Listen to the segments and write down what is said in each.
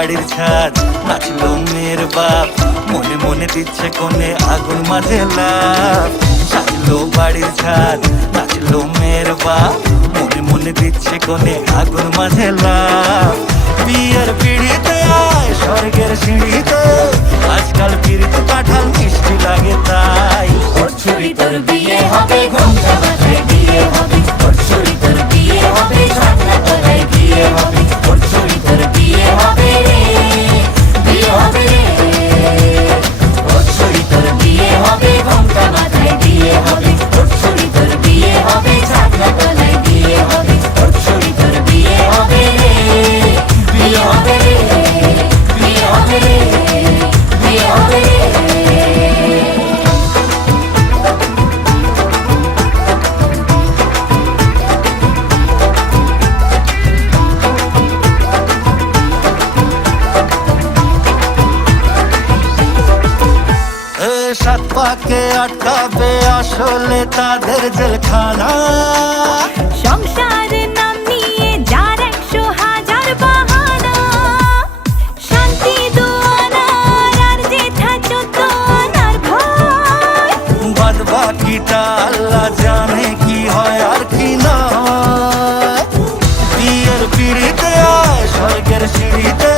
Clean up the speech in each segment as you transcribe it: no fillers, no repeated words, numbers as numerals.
বাড়ির ছাদ, নাচলো মেয়ের বাপ, মনে মনে দিচ্ছে কোণে আগুন মাঝে লাফ। সাজলো বাড়ির ছাদ, নাচলো মেয়ের বাপ, মনে মনে দিচ্ছে কোণে আগুন মাঝে লাফ। বিয়ের পিড়িতে আয় স্বর্গের সিঁড়িতে, আজকাল পিড়িতে কাঁঠাল মিষ্টি লাগে তাই। ওর ছুরি তোর বিয়ে হবে, ঘোমটা মাথায় বিয়ে হবে। ওর ছুরি তোর বিয়ে হবে, ছাতনা তলায় বিয়ে হবে। ওর ছুরি তোর বিয়ে হবে রে, বিয়ে হবে রে। ওর ছুরি তোর বিয়ে হবে, ঘোমটা মাথায় বিয়ে হবে। ওর ছুরি তোর বিয়ে হবে, ছাতনা তলায় বিয়ে হবে। ওর ছুরি তোর বিয়ে হবে রে, বিয়ে হবে রে, বিয়ে হবে রে, বিয়ে হবে রে। সাত পাকে আটকাবে আসলে তাদের জেলখানা। সংসার নাম নিয়ে যার 100,000 বাহানা, শান্তি দুয়ানার আর জেঠা 14 আনার ভয়। বাদ বাকিটা আল্লাহ জানে কি হয় আর কি নয়। বিয়ের পিড়িতে আয় স্বর্গের সিঁড়িতে,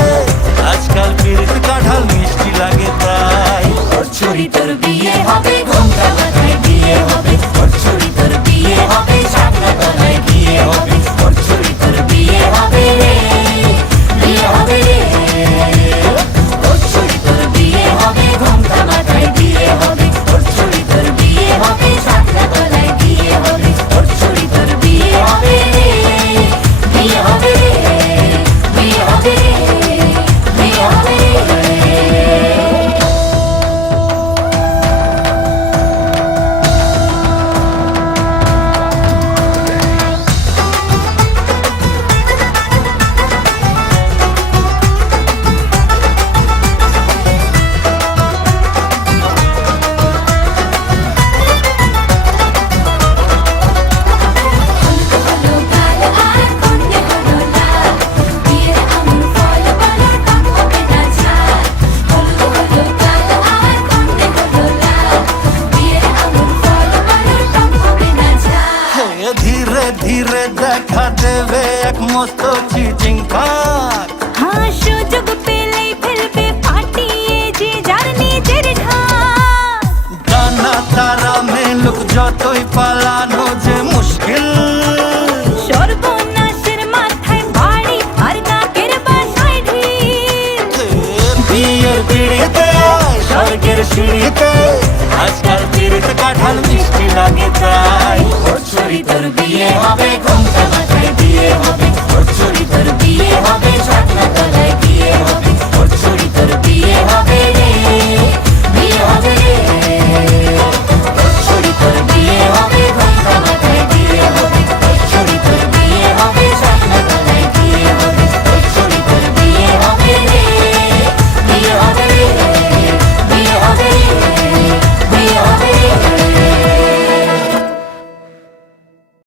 আজকাল পিড়িতে কাঁঠাল মিষ্টি লাগে তাই। ওর ছুরি তোর বিয়ে হবে, ঘোমটা মাথায় বিয়ে হবে। ওর ছুরি তোর বিয়ে হবে, ছাতনা তলায় বিয়ে হবে। ওর ছুরি তোর বিয়ে হবে রে, বিয়ে হবে রে। ওর ছুরি তোর বিয়ে হবে, ঘোমটা মাথায় বিয়ে হবে। ওর ছুরি তোর বিয়ে হবে, ছাতনা তলায় বিয়ে হবে। ওর ছুরি তোর বিয়ে হবে রে, বিয়ে হবে রে, বিয়ে হবে রে, বিয়ে হবে রে। ধীরে ধীরে দেখা দেবে এক মস্ত চিচিং ফাঁক। হ্যাঁ, সুযোগ পেলেই ফেলবে ফাটিয়ে যে যার নিজের ঢাক। ডানা তারা মেলুক যতই পালানো যে মুশকিল। সর্বনাশের মাথায় বাড়ি আর নাকের বাসায় ঢিল। বিয়ের পিড়িতে আয় স্বর্গের সিঁড়িতে, আজকাল পিড়িতে কাঁঠাল মিষ্টি লাগে তাই। ওর ছুরি তোর বিয়ে হবে,